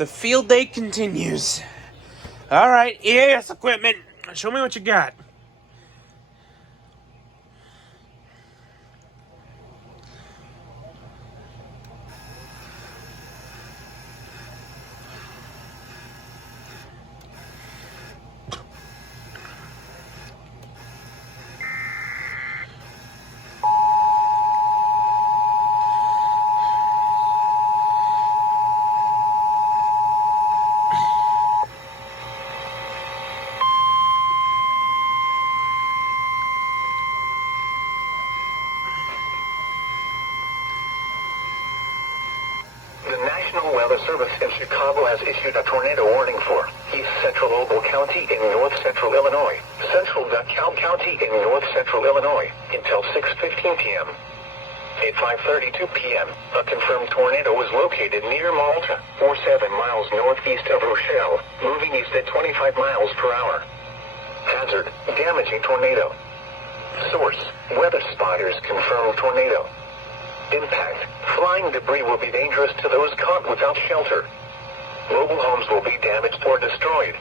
The field day continues. All right, EAS equipment. Show me what you got. The National Weather Service in Chicago has issued a tornado warning for East Central Ogle County in North Central Illinois, Central DeKalb County in North Central Illinois, until 6:15 p.m. At 5:32 p.m., a confirmed tornado was located near Malta, 47 miles northeast of Rochelle, moving east at 25 miles per hour. Hazard: damaging tornado. Source: weather spotters confirm tornado. Impact: flying debris will be dangerous to those caught without shelter. Mobile homes will be damaged or destroyed.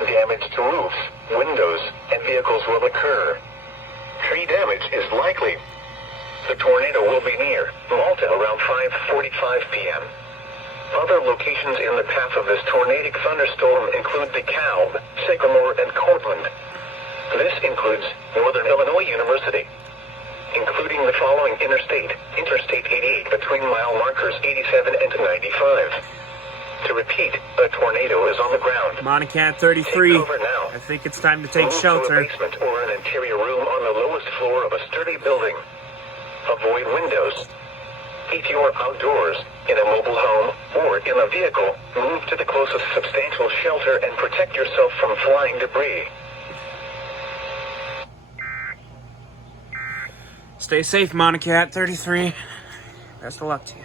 Damage to roofs, windows, and vehicles will occur. Tree damage is likely. The tornado will be near Malta around 5:45 p.m. Other locations in the path of this tornadic thunderstorm include DeKalb, Sycamore, and Cortland. This includes Northern Illinois University, including the following Interstate 88 between mile markers 87 and 95. To repeat, a tornado is on the ground. Monacat 33. Take cover now. I think it's time to take Move shelter. to a basement or an interior room on the lowest floor of a sturdy building. Avoid windows. If you are outdoors, in a mobile home, or in a vehicle, move to the closest substantial shelter and protect yourself from flying debris. Stay safe, Monacat 33. Best of luck to you.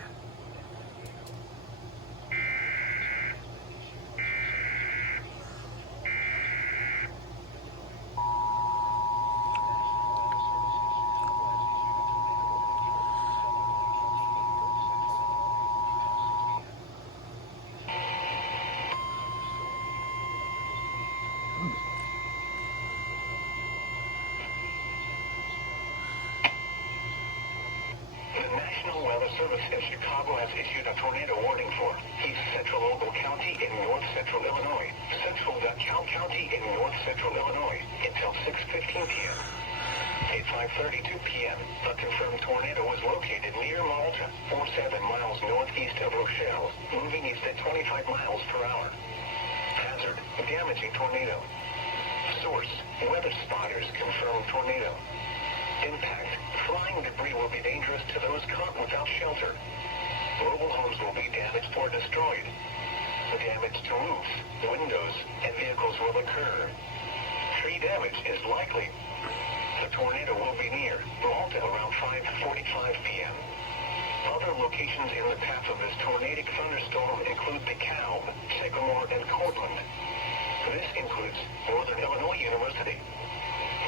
The National Weather Service in Chicago has issued a tornado warning for East Central Ogle County in North Central Illinois, Central DeKalb County in North Central Illinois, until 6:15 p.m. At 5:32 p.m., a confirmed tornado was located near Malta, 47 miles northeast of Rochelle, moving east at 25 miles per hour. Hazard: damaging tornado. Source: weather spotters confirm tornado. Impact: flying debris will be dangerous to those caught without shelter. Mobile homes will be damaged or destroyed. Damage to roofs, windows, and vehicles will occur. Tree damage is likely. The tornado will be near Malta around 5:45 p.m. Other locations in the path of this tornadic thunderstorm include DeKalb, Sycamore, and Cortland. This includes Northern Illinois University,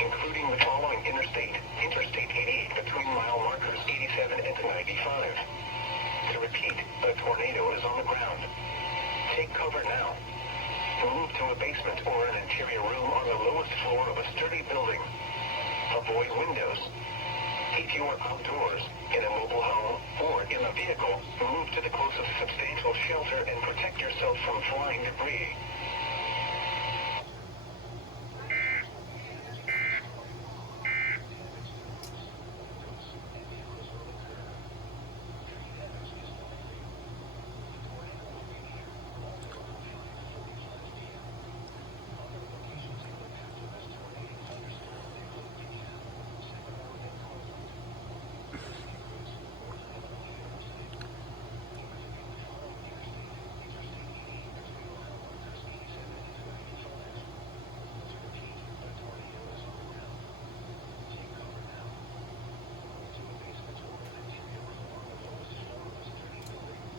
including the following Interstate 88 between mile markers 87 and 95. To repeat, a tornado is on the ground. Take cover now. Move to a basement or an interior room on the lowest floor of a sturdy building. Avoid windows. If you are outdoors, in a mobile home, or in a vehicle, move to the closest substantial shelter and protect yourself from flying debris.